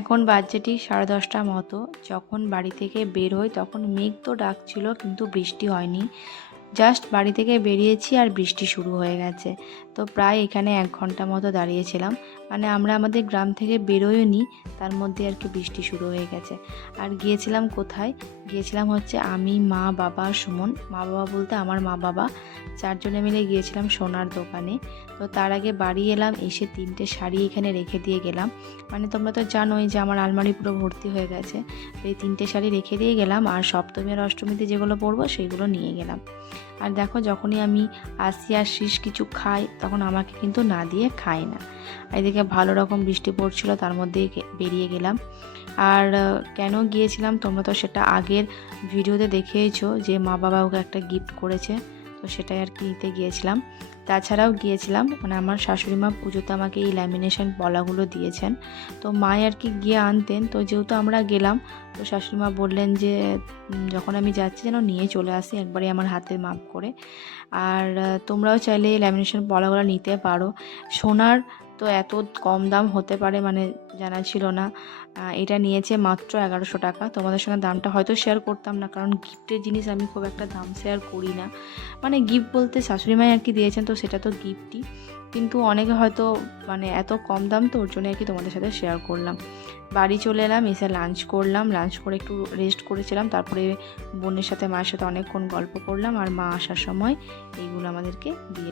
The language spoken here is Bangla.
এখন বাজছে ঠিক 10:30টার মতো। যখন বাড়ি থেকে বের হই তখন মেঘ তো ডাকছিল কিন্তু বৃষ্টি হয়নি। জাস্ট বাড়ি থেকে বেরিয়েছি আর বৃষ্টি শুরু হয়ে গেছে। তো প্রায় এখানে 1 ঘন্টা মতো দাঁড়িয়েছিলাম। মানে আমরা আমাদের গ্রাম থেকে বেরোইনি, তার মধ্যে আর কি বৃষ্টি শুরু হয়ে গেছে। আর গিয়েছিলাম কোথায়? গিয়েছিলাম হচ্ছে আমি, মা, বাবা, সুমন। মা বাবা বলতে আমার মা বাবা 4 জনে মিলে গিয়েছিলাম সোনার দোকানে। তো তার আগে বাড়ি এলাম, এসে 3টে শাড়ি এখানে রেখে দিয়ে গেলাম। মানে তোমরা তো জানোই যে আমার আলমারি পুরো ভর্তি হয়ে গেছে। তো এই 3টে শাড়ি রেখে দিয়ে গেলাম, আর সপ্তমী আর অষ্টমীতে যেগুলো পরবো সেগুলো নিয়ে গেলাম। আর দেখো, যখনই আমি আসি আর শীষ কিছু খাই তখন আমাকে কিন্তু না দিয়ে খায় না। এদিকে ভালো রকম বৃষ্টি পড়ছিল, তার মধ্যেই বেরিয়ে গেলাম। আর কেন গিয়েছিলাম তোমরা তো সেটা আগের ভিডিওতে দেখেইছো, যে মা বাবা ওকে একটা গিফট করেছে, তো সেটাই আর কি নিতে গিয়েছিলাম। তাছাড়াও গিয়েছিলাম, মানে আমার শাশুড়ি মা পুজোতে আমাকে এই ল্যামিনেশন পলাগুলো দিয়েছেন। তো মায় আর কি গিয়ে আনতেন, তো যেহেতু আমরা গেলাম, তো শাশুড়ি মা বললেন যে যখন আমি যাচ্ছি যেন নিয়ে চলে আসি একবারে আমার হাতের মাপ করে। আর তোমরাও চাইলে এই ল্যামিনেশন পলাগুলো নিতে পারো। সোনার তো এত কম দাম হতে পারে মানে জানা ছিল না। এটা নিয়েছে মাত্র 1100 টাকা। তোমাদের সঙ্গে দামটা হয়তো শেয়ার করতাম না, কারণ গিফটের জিনিস আমি খুব একটা দাম শেয়ার করি না। মানে গিফট বলতে শাশুড়ি মাই আর কি দিয়েছেন, তো সেটা তো গিফটই, কিন্তু অনেকে হয়তো মানে এত কম দাম, তো ওর জন্য আর কি তোমাদের সাথে শেয়ার করলাম। বাড়ি চলে এলাম, এসে লাঞ্চ করলাম, লাঞ্চ করে একটু রেস্ট করেছিলাম, তারপরে বোনের সাথে মায়ের সাথে অনেকক্ষণ গল্প করলাম, আর মা আসার সময় এইগুলো আমাদেরকে দিয়ে